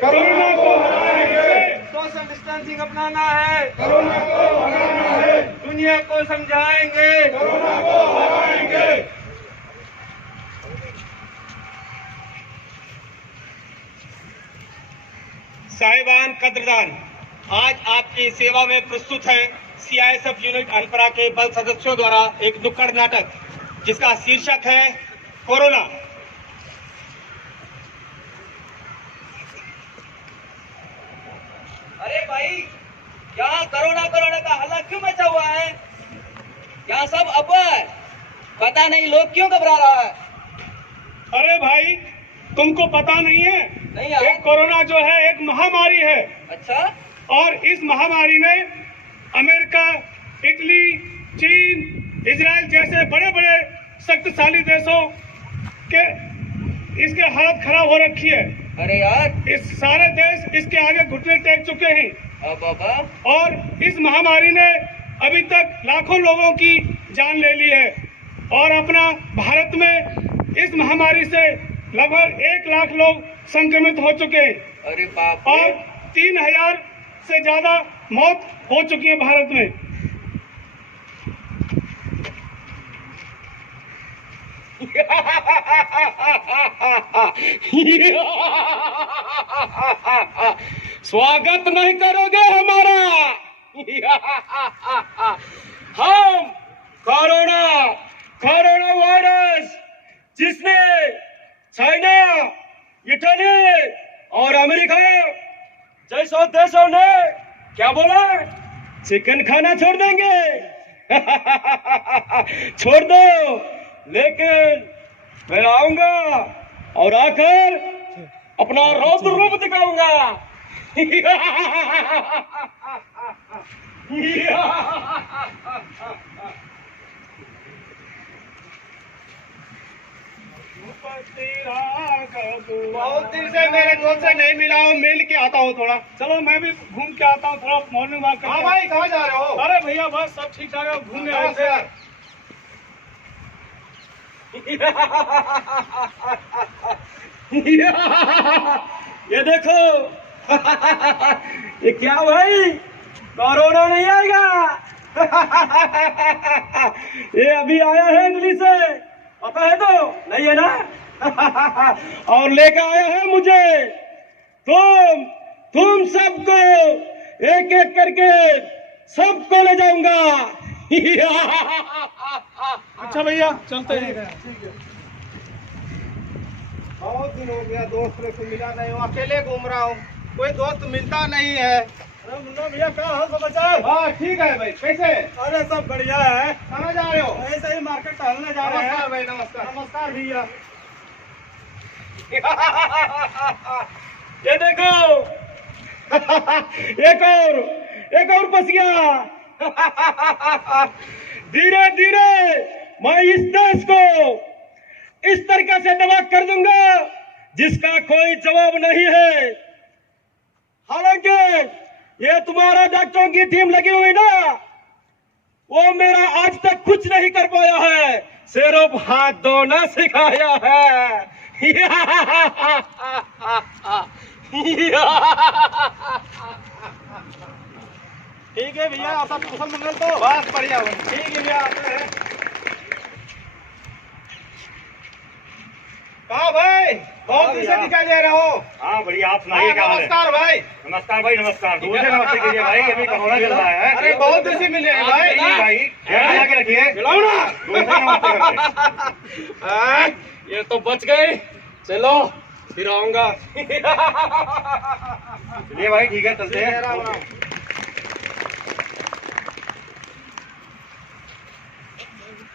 Corona को हराएंगे। Social distancing अपनाना है, कोरोना को हराना है। दुनिया को समझाएंगे, कोरोना को हराएंगे। साहिबान कद्रदान, आज आपकी सेवा में प्रस्तुत है सीआईएसएफ यूनिट अनपरा के बल सदस्यों द्वारा एक नुक्कड़ नाटक जिसका शीर्षक है कोरोना। अरे भाई, यहाँ कोरोना का हल्ला क्यों मचा हुआ है? यहाँ सब अफवाह है, पता नहीं लोग क्यों घबरा रहा है। अरे भाई, तुमको पता नहीं है? नहीं यार। एक कोरोना जो है एक महामारी है, अच्छा, और इस महामारी में अमेरिका, इटली, चीन, इजराइल जैसे बड़े बड़े शक्तिशाली देशों के इसके हालत खराब हो रखी है। अरे यार, इस सारे देश इसके आगे घुटने टेक चुके हैं बाबा, और इस महामारी ने अभी तक लाखों लोगों की जान ले ली है और अपना भारत में इस महामारी से लगभग 1 लाख लोग संक्रमित हो चुके हैं। अरे बाप और 3000 से ज्यादा मौत हो चुकी है भारत में। स्वागत नहीं करोगे हमारा? हम कोरोना वायरस जिसने चाइना, इटली और अमेरिका जैसे देशों ने क्या बोला, चिकन खाना छोड़ देंगे। छोड़ दो, लेकिन मैं आऊंगा और आकर अपना रौद्र रूप दिखाऊंगा। बहुत दिन से मेरे दोस्त से नहीं मिला हूँ, मिल के आता हूँ थोड़ा। चलो मैं भी घूम के आता हूँ, थोड़ा मॉर्निंग वॉक। हाँ भाई, कहाँ जा रहे हो? अरे भैया बस सब ठीक ठाक है, घूमने आए थे। ये देखो, ये क्या भाई, कोरोना नहीं आएगा। ये अभी आया है इटली से, पता है तो नहीं है ना? और लेकर आया है मुझे। तुम सबको एक एक करके सबको ले जाऊंगा। अच्छा भैया, चलते हैं। बहुत दिन हो गया, दोस्त से मिला नहीं हूँ, अकेले घूम रहा हूँ, कोई दोस्त मिलता नहीं है। अरे मुन्ना भैया, क्या हाल समाचार? हाँ ठीक है भाई, कैसे? अरे सब बढ़िया है। कहाँ जा रहे हो? ऐसे ही मार्केट टहलने जा रहे हैं। नमस्कार भाई, नमस्कार। नमस्कार भैया। ये देखो, एक और फंस गया। धीरे धीरे मैं इस देश को इस तरीके से तबाह कर दूंगा जिसका कोई जवाब नहीं है। हालांकि ये तुम्हारा डॉक्टरों की टीम लगी हुई ना, वो मेरा आज तक कुछ नहीं कर पाया है, सिर्फ हाथ धोना सिखाया है। ठीक है भैया, आपका कुशल मंगल तो। बस बढ़िया भाई। ठीक है भैया, आते हैं। कहाँ भाई, बहुत दिन से दिखाई दे रहे हो। हाँ बढ़िया, आप सुनाइए क्या हाल है? नमस्कार भाई। नमस्कार भाई, नमस्कार। दूर से नमस्ते कीजिए भाई, अभी कोरोना चल रहा है। अरे बहुत दिन से मिले हैं भाई। जी भाई, ध्यान लगा के रखिए। मिलाओ ना। दूर से नमस्ते करते। ये तो बच गए, चलो फिर आऊंगा। चलिए भाई, ठीक है, चलते हैं।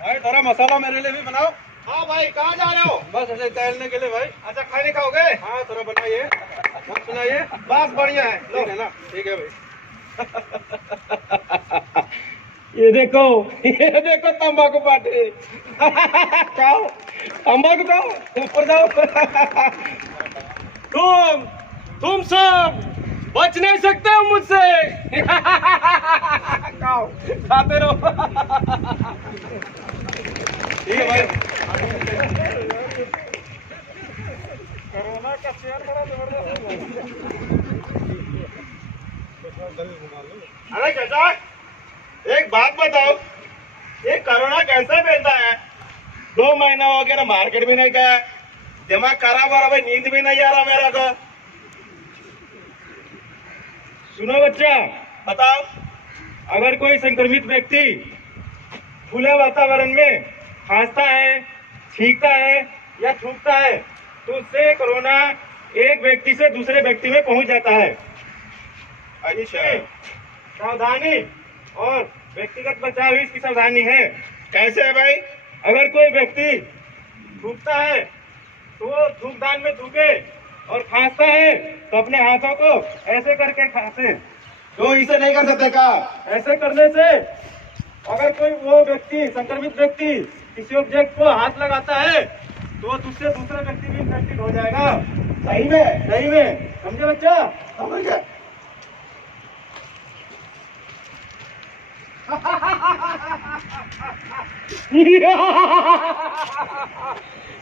भाई थोड़ा मसाला मेरे लिए भी बनाओ। हाँ भाई, कहाँ जा रहे हो? बस ऐसे टहलने के लिए भाई। अच्छा, खाने खाओगे? हाँ थोड़ा बनाइए, मत सुनाइए। बस बढ़िया है। लो। ठीक है ना? ठीक है भाई। ये देखो तंबाकू पार्टी। खाओ तंबाकू, खाओ, ऊपर जाओ। तुम सब बच नहीं सकते हो मुझसे। खाओ, खाते रहो। ठीक है भाई। कोरोना का शेयर बड़ा जबरदस्त है। अरे चाचा, एक बात बताओ, ये कोरोना कैसे फैलता है? 2 महीना हो गया ना, मार्केट भी नहीं गया, दिमाग खराब हो रहा भाई, नींद भी नहीं आ रहा मेरा को। सुनो बच्चा, बताओ। अगर कोई संक्रमित व्यक्ति खुले वातावरण में खांसता है, छींकता है या थूकता है तो उससे कोरोना एक व्यक्ति से दूसरे व्यक्ति में पहुंच जाता है। अच्छा, सावधानी और व्यक्तिगत बचाव ही इसकी सावधानी है। कैसे है भाई? अगर कोई व्यक्ति थूकता है तो वो थूकदान में थूके और खांसता है तो अपने हाथों को ऐसे करके खांसे। तो इसे नहीं कर सकते का? ऐसे करने से अगर कोई वो व्यक्ति, संक्रमित व्यक्ति किसी ऑब्जेक्ट को हाथ लगाता है तो उससे दूसरा व्यक्ति भी इन्फेक्टेड हो जाएगा। सही में? सही में, समझे बच्चा? समझ गया।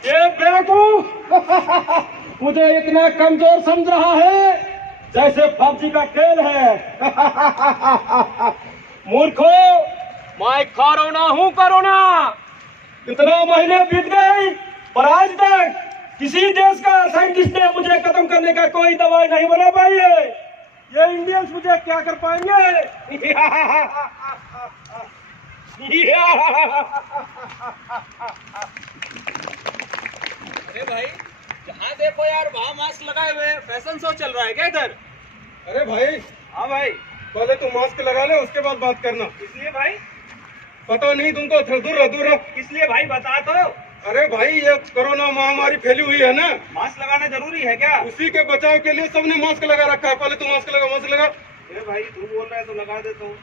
ये बेवकूफ मुझे इतना कमजोर समझ रहा है जैसे पबजी का खेल है। मूर्खो, मैं कोरोना हूँ कोरोना। इतना महीने बीत गए पर आज तक किसी देश का साइंटिस्ट ने मुझे खत्म करने का कोई दवाई नहीं बना पाई है। ये इंडियंस मुझे क्या कर पाएंगे? अरे भाई, जहाँ देखो यार वहाँ मास्क लगाए हुए, फैशन शो चल रहा है क्या इधर? अरे भाई, हाँ भाई। पहले तू मास्क लगा ले, उसके बाद बात करना। इसलिए भाई? पता नहीं तुमको? दूर रहो, दूर रहो। इसलिए भाई बता तो। अरे भाई, ये कोरोना महामारी फैली हुई है ना, मास्क लगाना जरूरी है क्या? उसी के बचाव के लिए सबने मास्क लगा रखा है। पहले तू मास्क लगा, मास्क लगा। अरे भाई, तू बोल रहा है तो लगा देता हूँ।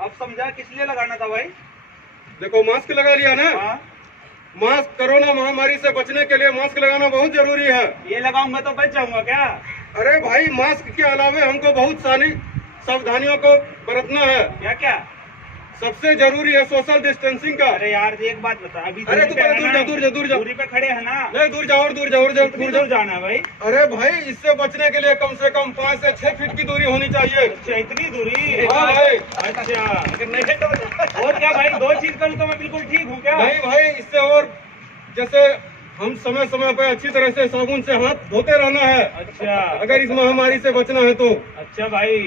अब समझा किस लिए लगाना था भाई? देखो, मास्क लगा लिया ना। हाँ। मास्क, कोरोना महामारी से बचने के लिए मास्क लगाना बहुत जरूरी है। ये लगाऊंगा तो बच जाऊंगा क्या? अरे भाई, मास्क के अलावे हमको बहुत सारी सावधानियों को बरतना है। क्या क्या? सबसे जरूरी है सोशल डिस्टेंसिंग का। अरे यार, एक बात बता, अभी अरे तू पहले दूर जा, दूर जा, दूर जा। दूरी पे खड़े हैं ना? नहीं, दूर जाओ, और दूर जाओ, और जाओ, कितनी दूर दूर जाओ। जाना है भाई? अरे भाई, इससे बचने के लिए कम से कम 5 से 6 फीट की दूरी होनी चाहिए। अच्छा, इतनी दूरी? हाँ भाई। अच्छा, और क्या भाई, 2 चीज करूँ तो मैं बिल्कुल ठीक हूँ क्या? नहीं भाई, इससे और जैसे हम समय समय पर अच्छी तरह से साबुन से हाथ धोते रहना है, अच्छा, अगर इस महामारी से बचना है तो। अच्छा भाई,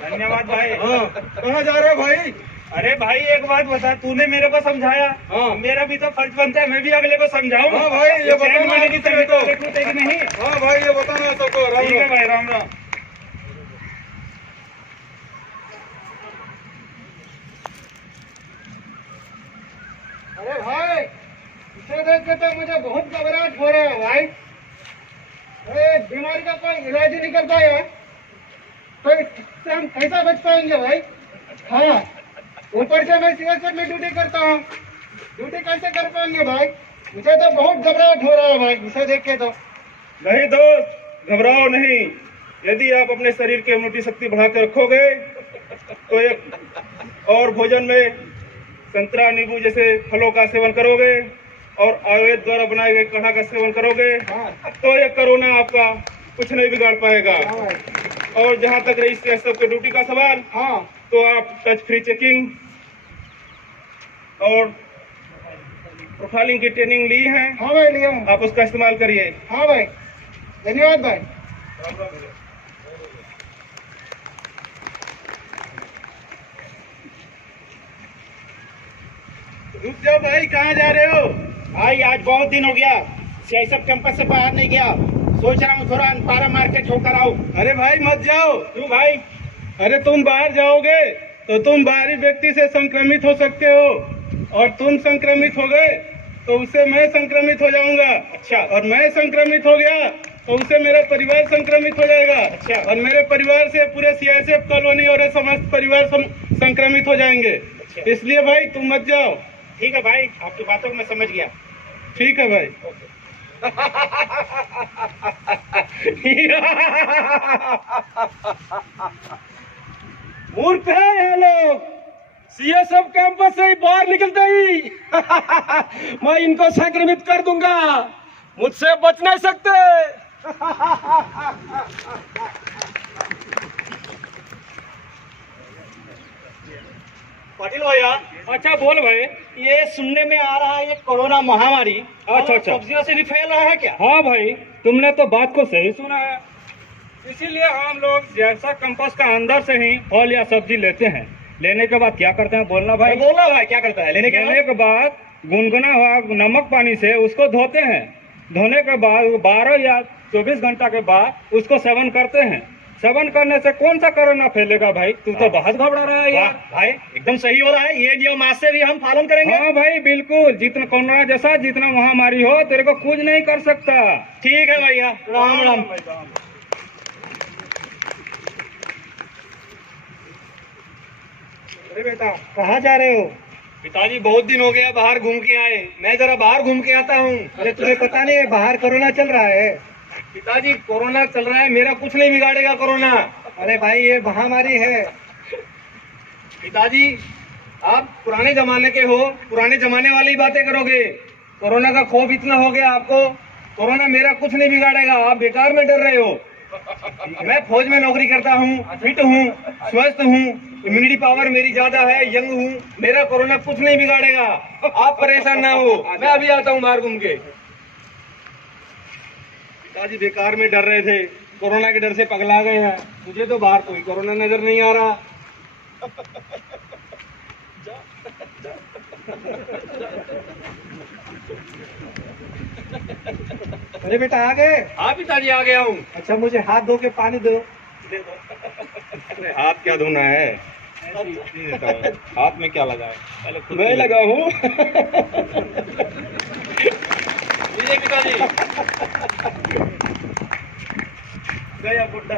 धन्यवाद भाई। हाँ, कहाँ जा रहे हो भाई? अरे भाई, एक बात बता, तूने मेरे को समझाया, हाँ। मेरा भी तो फर्ज बनता है, मैं भी अगले को समझाऊं। हाँ भाई, ये बताना मैंने की है तबीयत सबको। देखूं कि नहीं? हाँ भाई, ये बताना है सबको। राम ठीक है राम। भाई, राम राम। अरे भाई, इसे देख के तो मुझे बहुत घबराहट हो रहा है भाई। अरे, बीमारी का कोई इलाज ही नहीं कर पाया तो इससे हम कैसा बच पाएंगे भाई? हाँ, ऊपर से मैं सीएसएफ में ड्यूटी करता हूँ, ड्यूटी कैसे कर पाएंगे भाई? मुझे तो बहुत घबराहट हो रहा है भाई, इसे देख के तो। नहीं दोस्त, घबराओ नहीं। यदि आप अपने शरीर की इम्यूनिटी शक्ति बढ़ा कर रखोगे तो एक और भोजन में संतरा, नींबू जैसे फलों का सेवन करोगे और आयुर्वेद द्वारा बनाए गए काढ़ा का सेवन करोगे तो ये कोरोना आपका कुछ नहीं बिगाड़ पाएगा। और जहाँ तक रही सीएसएफ के ड्यूटी का सवाल, तो आप टच फ्री चेकिंग और प्रोफाइलिंग की ट्रेनिंग ली है। हाँ भाई, लिया। आप उसका इस्तेमाल करिए। हाँ भाई, धन्यवाद भाई। रुक जाओ भाई, कहाँ जा रहे हो? भाई, आज बहुत दिन हो गया सीएसएफ कैंपस से बाहर नहीं गया, सोच रहा हूँ थोड़ा अनपारा मार्केट होकर आऊँ। अरे भाई, मत जाओ। क्यों भाई? अरे, तुम बाहर जाओगे तो तुम बाहरी व्यक्ति से संक्रमित हो सकते हो, और तुम संक्रमित हो गए तो उससे मैं संक्रमित हो जाऊंगा। अच्छा। और मैं संक्रमित हो गया तो उससे मेरा परिवार संक्रमित हो जाएगा। अच्छा। और मेरे परिवार से पूरे सीएसएफ कॉलोनी और समस्त परिवार संक्रमित हो जाएंगे। अच्छा। इसलिए भाई, तुम मत जाओ। ठीक है भाई, आपकी बातों को मैं समझ गया। ठीक है भाई। मूर्ख है ये लोग, सीएसएफ कैंपस से ही बाहर निकलते ही मैं इनको संक्रमित कर दूंगा। मुझसे बच नहीं सकते। पाटिल भैया, अच्छा बोल भाई। ये सुनने में आ रहा है ये कोरोना महामारी अच्छा। सब्जियों से भी फैल रहा है क्या? हाँ भाई, तुमने तो बात को सही सुना है। इसीलिए हम लोग जैसा कंपास का अंदर से ही फल या सब्जी लेते हैं, लेने के बाद क्या करते हैं बोलना भाई? बोला भाई, क्या करता है लेने के बाद गुनगुना हुआ नमक पानी से उसको धोते हैं। धोने के बाद 12 या 24 घंटा के बाद उसको सेवन करते हैं। सेवन करने से कौन सा कोरोना फैलेगा भाई? तू तो बहुत घबरा रहा है यार। भाई एकदम सही हो रहा है, ये नियम आज से भी हम पालन करेंगे। हाँ भाई बिल्कुल, जितना कोरोना जैसा जितना महामारी हो तेरे को कुछ नहीं कर सकता। ठीक है भैया, राम राम। अरे बेटा कहाँ जा रहे हो? पिताजी बहुत दिन हो गया बाहर घूम के आए, मैं जरा बाहर घूम के आता हूँ। अरे तुम्हें पता नहीं है बाहर कोरोना चल रहा है? पिताजी कोरोना चल रहा है, मेरा कुछ नहीं बिगाड़ेगा कोरोना। अरे भाई ये महामारी है। पिताजी आप पुराने जमाने के हो, पुराने जमाने वाली बातें करोगे। कोरोना का खौफ इतना हो गया आपको, कोरोना मेरा कुछ नहीं बिगाड़ेगा, आप बेकार में डर रहे हो। मैं फौज में नौकरी करता हूँ, फिट हूँ, स्वस्थ हूँ, इम्यूनिटी पावर मेरी ज्यादा है, यंग हूँ, मेरा कोरोना कुछ नहीं बिगाड़ेगा। आप परेशान ना हो, मैं अभी आता हूँ बाहर घूम के। पिताजी बेकार में डर रहे थे, कोरोना के डर से पगला गए हैं। मुझे तो बाहर कोई कोरोना नजर नहीं आ रहा। अरे बेटा आ गए? हाँ पिताजी आ गया हूँ। अच्छा मुझे हाथ धो के पानी दो। अरे हाथ क्या धोना है? हाथ में क्या लगा है? मैं लगा हूँ। लीजिए पिताजी। गया बुड्ढा।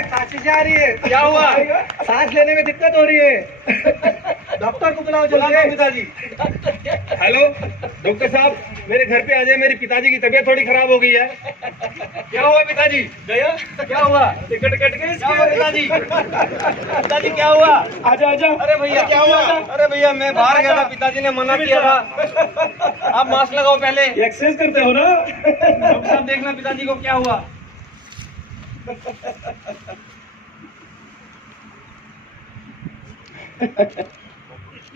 सांसें जा रही है। क्या हुआ? सांस लेने में दिक्कत हो रही है। डॉक्टर को बुलाओ बुला दो जल्दी। पिताजी। हेलो डॉक्टर साहब, मेरे घर पे आ जाए, मेरी पिताजी की तबीयत थोड़ी खराब हो गई है। क्या हुआ पिताजी? गया? क्या हुआ? टिकट कट गई? क्या हुआ पिताजी? पिताजी क्या हुआ? आजा आजा। अरे भैया क्या हुआ? अरे भैया मैं बाहर गया था, पिताजी ने मना किया था। आप मास्क लगाओ पहले। एक्सरसाइज करते हो ना? डॉक्टर साहब देखना पिताजी को क्या हुआ।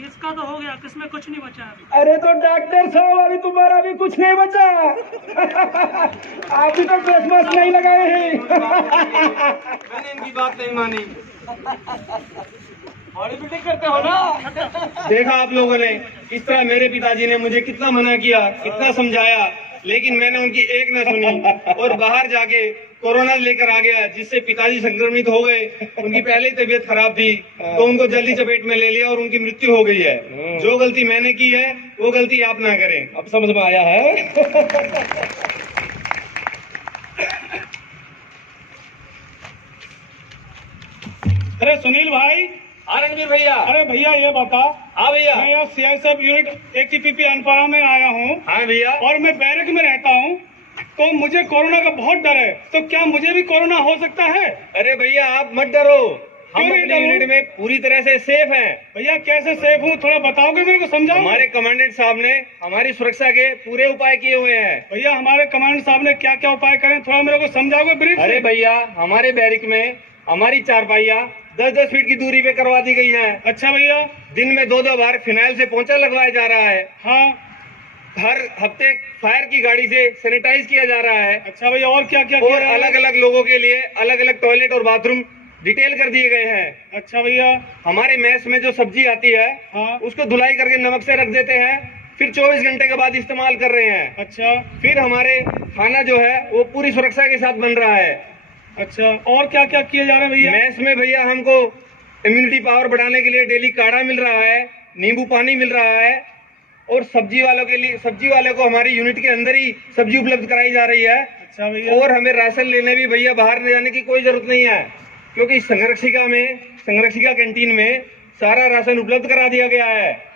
इसका तो हो गया, किसमें कुछ नहीं बचा अभी। अरे तो डॉक्टर साहब अभी तुम्हारा भी कुछ नहीं बचा। आप भी तो फेस मास्क नहीं लगाए हैं। मैंने इनकी बात नहीं मानी। बॉडी बिल्डिंग करते हो ना? देखा आप लोगों ने, इस तरह मेरे पिताजी ने मुझे कितना मना किया, कितना समझाया, लेकिन मैंने उनकी एक न सुनी और बाहर जाके कोरोना लेकर आ गया, जिससे पिताजी संक्रमित हो गए। उनकी पहले ही तबीयत खराब थी, तो उनको जल्दी चपेट में ले लिया और उनकी मृत्यु हो गई है। जो गलती मैंने की है वो गलती आप ना करें। अब समझ में आया है? अरे सुनील भाई। हाँ रणवीर भैया। अरे भैया ये बता। हाँ भैया। मैं यहाँ CISF यूनिट ATPP अनपरा में आया हूँ। हाँ भैया। और मैं बैरक में रहता हूँ, तो मुझे कोरोना का बहुत डर है। तो क्या मुझे भी कोरोना हो सकता है? अरे भैया आप मत डरो, हम क्यों नहीं अपने डरूं? यूनिट में पूरी तरह से सेफ हैं। भैया कैसे सेफ हूँ थोड़ा बताओगे मेरे को, समझाओ। हमारे कमांडेंट साहब ने हमारी सुरक्षा के पूरे उपाय किए हुए हैं। भैया हमारे कमांडेंट साहब ने क्या क्या उपाय करें, थोड़ा मेरे को समझाओगे ब्रीफ से? अरे भैया हमारे बैरिक में हमारी चारपाइयाँ 10-10 फीट की दूरी पे करवा दी गई है। अच्छा भैया। दिन में 2-2 बार फिनाइल से पोंछा लगवाया जा रहा है। हाँ। हर हफ्ते फायर की गाड़ी से सैनिटाइज किया जा रहा है। अच्छा भैया और क्या क्या और किया जा रहा है? अलग अलग लोगों के लिए अलग अलग टॉयलेट और बाथरूम डिटेल कर दिए गए हैं। अच्छा भैया। हमारे मैस में जो सब्जी आती है हाँ। उसको धुलाई करके नमक से रख देते हैं, फिर 24 घंटे के बाद इस्तेमाल कर रहे हैं। अच्छा। फिर हमारे खाना जो है वो पूरी सुरक्षा के साथ बन रहा है। अच्छा और क्या क्या किए जा रहे हैं भैया? मैस में भैया हमको इम्यूनिटी पावर बढ़ाने के लिए डेली काढ़ा मिल रहा है, नींबू पानी मिल रहा है, और सब्जी वालों को हमारी यूनिट के अंदर ही सब्जी उपलब्ध कराई जा रही है। अच्छा भैया। और हमें राशन लेने भी भैया बाहर ले जाने की कोई जरूरत नहीं है, क्योंकि संरक्षिका कैंटीन में सारा राशन उपलब्ध करा दिया गया है।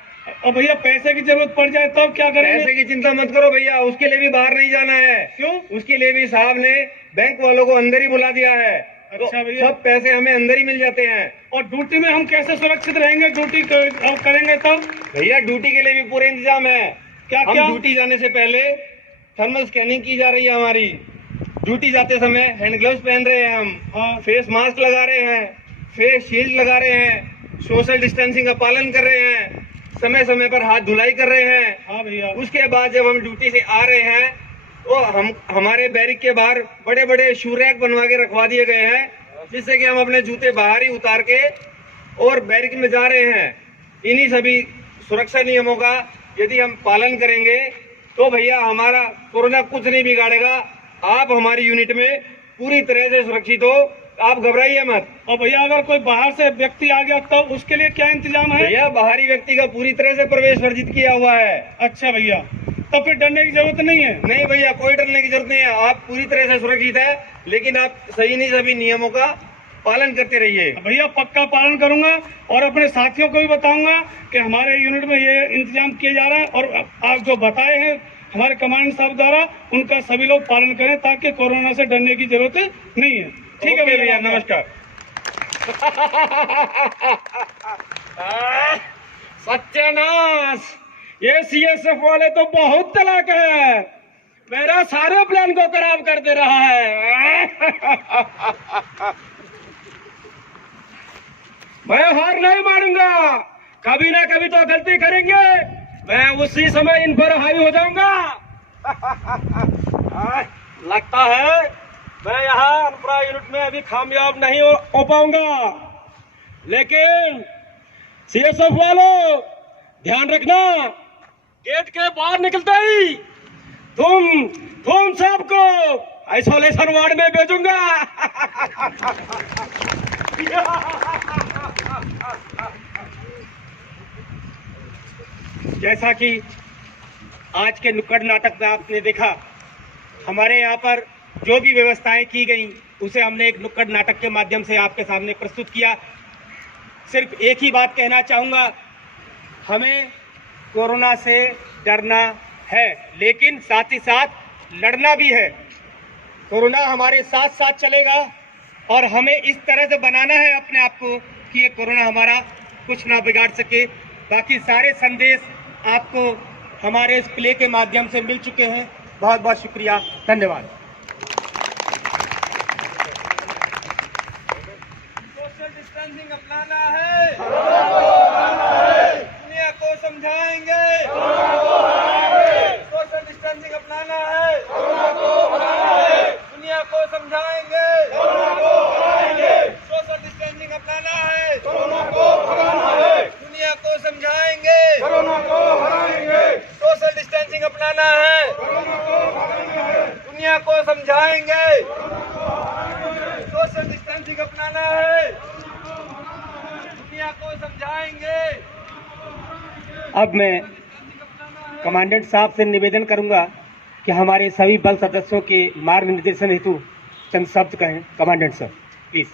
और भैया पैसे की जरूरत पड़ जाए तब क्या करेंगे? पैसे की चिंता मत करो भैया, उसके लिए भी बाहर नहीं जाना है। क्यों? उसके लिए भी साहब ने बैंक वालों को अंदर ही बुला दिया है। अच्छा तो भैया। सब पैसे हमें अंदर ही मिल जाते हैं। और ड्यूटी में हम कैसे सुरक्षित रहेंगे, ड्यूटी करेंगे तब? भैया ड्यूटी के लिए भी पूरे इंतजाम है। क्या हम क्या? ड्यूटी जाने से पहले थर्मल स्कैनिंग की जा रही है हमारी। ड्यूटी जाते समय हैंड ग्लव्स पहन रहे हैं हम, हाँ। फेस मास्क लगा रहे हैं, फेस शील्ड लगा रहे हैं, सोशल डिस्टेंसिंग का पालन कर रहे हैं, समय समय पर हाथ धुलाई कर रहे हैं। हाँ भैया। उसके बाद जब हम ड्यूटी से आ रहे हैं तो हमारे बैरिक के बाहर बड़े बड़े शू रैक बनवा के रखवा दिए गए हैं, जिससे कि हम अपने जूते बाहर ही उतार के और बैरिक में जा रहे हैं। इन्हीं सभी सुरक्षा नियमों का यदि हम पालन करेंगे तो भैया हमारा कोरोना कुछ नहीं बिगाड़ेगा। आप हमारी यूनिट में पूरी तरह से सुरक्षित हो, आप घबराइए मत। और भैया अगर कोई बाहर से व्यक्ति आ गया तो उसके लिए क्या इंतजाम है? भैया बाहरी व्यक्ति का पूरी तरह से प्रवेश वर्जित किया हुआ है। अच्छा भैया, तो फिर डरने की जरूरत नहीं है? नहीं भैया, कोई डरने की जरूरत नहीं है, आप पूरी तरह से सुरक्षित है, लेकिन आप सही नहीं सभी नियमों का पालन करते रहिए। भैया पक्का पालन करूंगा और अपने साथियों को भी बताऊंगा कि हमारे यूनिट में ये इंतजाम किया जा रहा है और आप जो बताए हैं हमारे कमांडेंट साहब द्वारा उनका सभी लोग पालन करें ताकि कोरोना से डरने की जरूरत नहीं है। ठीक है भैया, नमस्कार। सत्यानाश, ये सीएसएफ वाले तो बहुत चालाक है, मेरा सारे प्लान को खराब कर दे रहा है। मैं हार नहीं मानूंगा, कभी ना कभी तो गलती करेंगे, मैं उसी समय इन पर हावी हो जाऊंगा। लगता है मैं यहाँ अनपुरा यूनिट में अभी कामयाब नहीं हो पाऊंगा, लेकिन सीएसएफ वालों ध्यान रखना, गेट के बाहर निकलते ही तुम सबको आइसोलेशन वार्ड में भेजूंगा। जैसा कि आज के नुक्कड़ नाटक में आपने देखा, हमारे यहाँ पर जो भी व्यवस्थाएं की गई उसे हमने एक नुक्कड़ नाटक के माध्यम से आपके सामने प्रस्तुत किया। सिर्फ एक ही बात कहना चाहूँगा, हमें कोरोना से डरना है, लेकिन साथ ही साथ लड़ना भी है। कोरोना हमारे साथ साथ चलेगा और हमें इस तरह से बनाना है अपने आप को कि ये कोरोना हमारा कुछ ना बिगाड़ सके। बाकी सारे संदेश आपको हमारे इस प्ले के माध्यम से मिल चुके हैं। बहुत बहुत शुक्रिया, धन्यवाद। सोशल डिस्टेंसिंग अपनाना है, दुनिया को समझाएंगे। सोशल डिस्टेंसिंग अपनाना है, दुनिया को समझाएंगे। सोशल डिस्टेंसिंग अपनाना है, दुनिया को समझाएंगे। सोशल डिस्टेंसिंग अपनाना है, दुनिया को समझाएंगे। सोशल डिस्टेंसिंग अपनाना है, दुनिया को समझाएंगे। अब मैं कमांडेंट साहब से निवेदन करूंगा कि हमारे सभी बल सदस्यों के मार्गनिर्देशन हेतु चंद शब्द कहें। Commandant sir please.